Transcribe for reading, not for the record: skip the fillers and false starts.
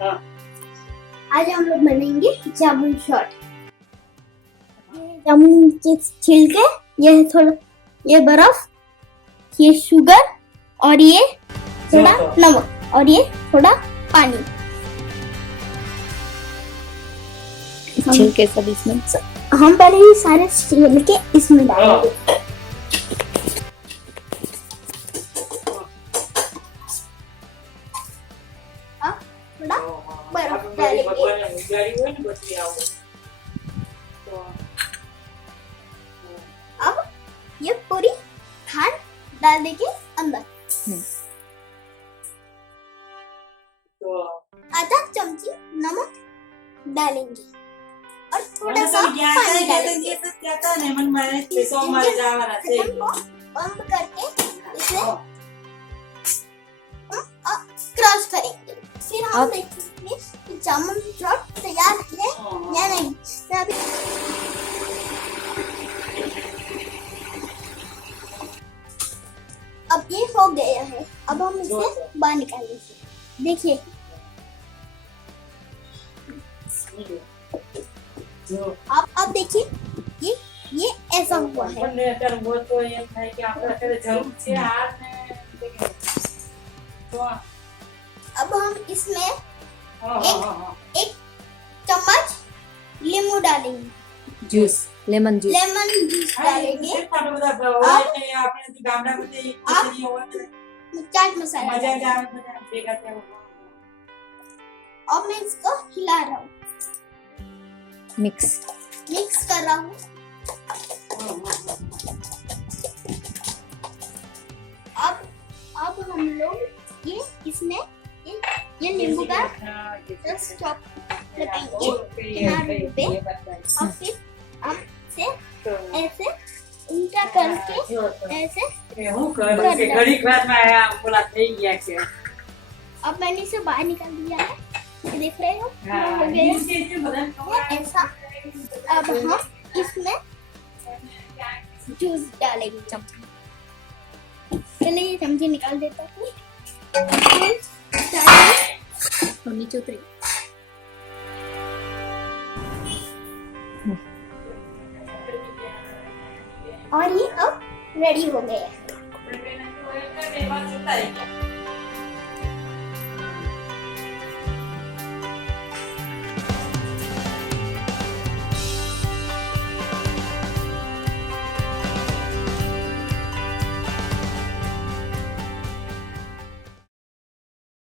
हाँ। आज हम लोग बनेंगे जामुन शॉट। जामुन के छिलके, ये थोड़ा, ये बर्फ, ये शुगर और ये थोड़ा नमक और ये थोड़ा पानी। छिलके सब इसमें हम पहले ही सारे छिलके इसमें डालेंगे। अब थोड़ा बर्फ डालेंगे। अब ये पूरी खांड डाल देंगे अंदर। आधा चमची नमक डालेंगे और थोड़ा सा पानी डालेंगे। पंप करके इसे क्रश करेंगे। फिर हम देखेंगे कि जामुन शॉट तैयार है या नहीं। अब ये हो गया है। अब हम इसे बाहर निकालेंगे। देखिए आप देखिए ये ऐसा हुआ है। अब हम इसमें एक चम्मच नींबू डालेंगे। जूस, लेमन जूस डालेंगे। चाट मसाला अब मैं इसको हिला रहा हूँ, मिक्स कर रहा हूँ। अब हम लोग ये इसमें ये नींबू का रस चॉप लगाएंगे किनारे पे और फिर हम इसे ऐसे उल्टा करके ऐसे अब मैंने इसे बाहर निकाल दिया है। ये देख रहे हो हो गया ऐसा। अब हम इसमें जूस डालेंगे चमची। चलिए ये चमची निकाल देता हूँ। नीचे उतरी। और ये अब रेडी हो गया है।